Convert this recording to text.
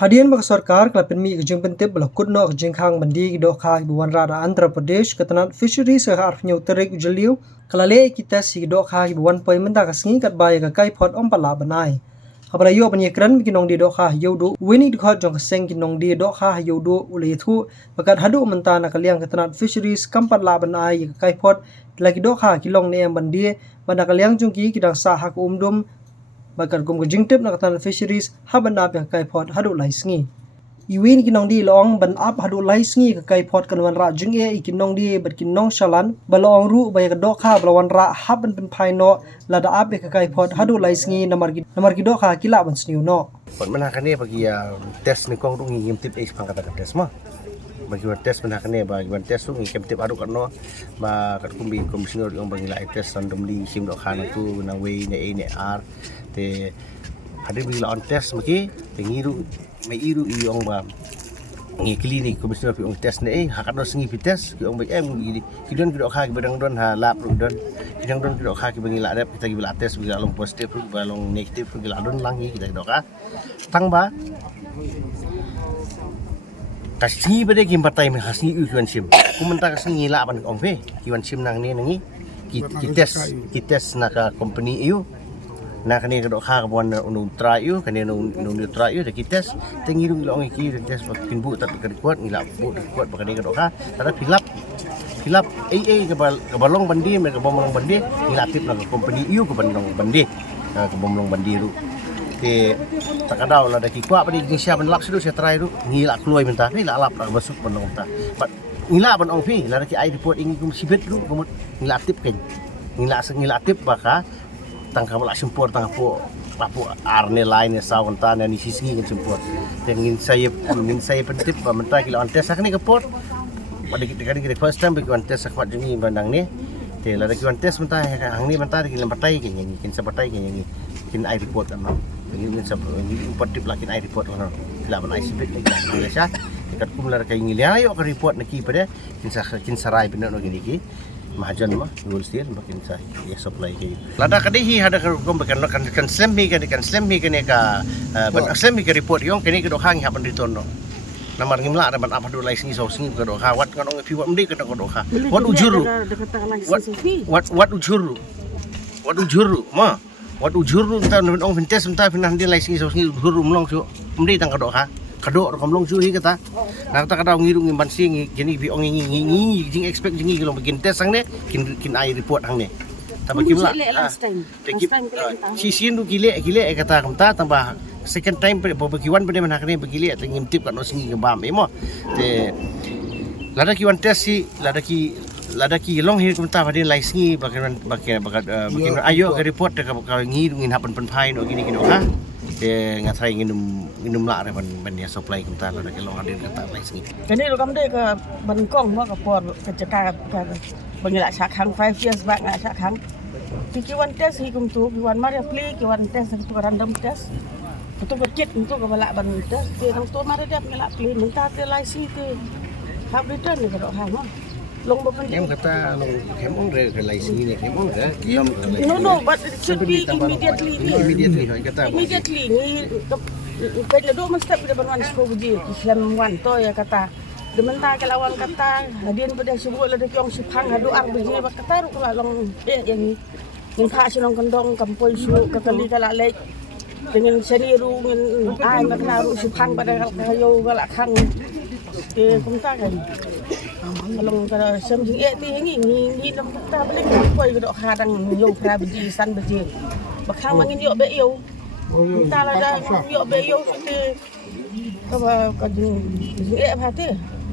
Hadian bak sarkar kelapin mi kejeng pentip belakut no kejeng khang bandi dok kha buwan rada Andhra Pradesh ketanat fishery sehar arfnyo terik ujeliu kelale kita si dok kha buwan poi menta kasngi kat bay ka kai pot om pala banai. Kabra yo penyekran kinong di dok kha yodo weni dkhot jong keseng kinong di dok kha yodo ule thu bakat hadu menta na kaliang ketanat fisheries kampat la banai ka kai pot lagi dok kha kilong ne bandi banda kaliang jungki kidang sa hak umdum bakat kum kejeng tip na ketanat fisheries haban ap yang kai pot hadu lai sngi. Iwin kinong di long ban ap hadu lai sngi ka kai pot kanwan ra jing e ikinong di bat kinong shalan balong ru bay ka dok kha balawan ra haban pen phai no lada ap ka kai pot hadu lai sngi namar ki dok kha kila ban sniu no. Pot menakane bagi tes ni kong tu ngim tip is pang kata tes mah. Bagi tes menakane bagi tes tu ngim tip adu kan no ba kat kumbi komisioner yang bagi lai tes randomly sim dok kha tu na we ne e ne r te hadir bagi lawan tes maki tengiru mai iru iong ba ngi klinik komisioner pi ong tes ne hakat no sengi pi tes ki ong ba gidi kidon kidok kha ki badang don ha lap don kidang don kidok kha ki bagi la dep kita ki la tes bagi long positif ba long negatif bagi la don langi kita kidok ka tang ba kasih pada kim partai men kasih ujuan sim kumenta kasih la ban ong pe kiwan sim nang ni nangi ki tes na ka company eu na kani kedok kha bon unu try you kani unu try you ki tes tengiru long ki tes bakin bu tak kuat ngila bu kuat bakani kedok kha tada filap ke balong bandi me ke bomong bandi ngila tip na company you ke bandong bandi ke bomong bandi ru ke takadau la daki kuat badi Indonesia ban lap sidu saya try ru ngila kluai mentah ni la lap la basuk bandong ta ngila ban ong pi la daki ai report ingi kum sibet ru kumut ngila tip ken ngila tip baka tangkap la sempur tangkap lapu arne lain ya sawan tan ni sisi kan sempur ingin saya pentip mentah kilo antes akan ni kepot pada kita first time bagi antes akwat jumi bandang ni te la bagi antes mentah hang ni mentah di lembatai kan yang kin sabatai kan yang kin ai report kan ingin pentip lakin ai report kan la ban ai sibet lagi Malaysia dekat kumlar kai ngilia ayo ke report naki pada kin sarai benar no gini ki mahajan mah dulu sih makin saya ya supply ke lada kadihi ada kom bekan kan slam mi kan slam mi kan ka ban slam mi ke report yong kini ke dok hang haban ritono namar ngimla ada ban apa do license so sing ke dok ha wat kan ong fi wat mdi ke dok ha wat ujuru wat ujuru ma wat ujuru tan ong vintes mentah pinah di license so sing ujuru mlong so mdi tang ke dok ha kadok kamlong suhi kata nak kata kata ngiru ngimban sing gini bi ong ngi jing expect jingi kalau bikin tes sang ne kin ai report hang ne tambah kimla si sin du gile kata kamta tambah second time bagiwan pada mana kene begile atau ngimtip kan singi ngebam emo te lada ki wan tes si lada ki long hir kamta pada lai singi bagian ayo ke report ke ngi ngin hapan penpai no gini ha te ngatai nginum la re ban dia supply kita la ke long hadir kata lai singi kani lo kam de ke ban kong mo ka por ke cakap bangila sak hang 5 years back na sak hang kiwan test hi kum tu kiwan mari apply kiwan test tu random test tu berkit tu ke balak ban test ke nang tu mari dia ngila apply minta te lai si ke hab return ke dok hang long bo em kata long kemong re ke lai singi ne kemong ke no but it should be immediately kata immediately ni pen do mesti pada banwan sko buji Islam wan to ya kata dementa ke lawan kata hadian pada subuh la de kyong sipang hadu ar buji ba kata ru la long yang ning kha sinong kandong kampoi su kakali kala lek dengan seniru ngin ai ma kala ru sipang pada kayo kala khang ke kumta kan kalau kada sem jing ti ngi lam ta balik koi ko khadang yo pra buji san buji bakhang mangin yo be yo ta la da yo be yo te ka jing e phate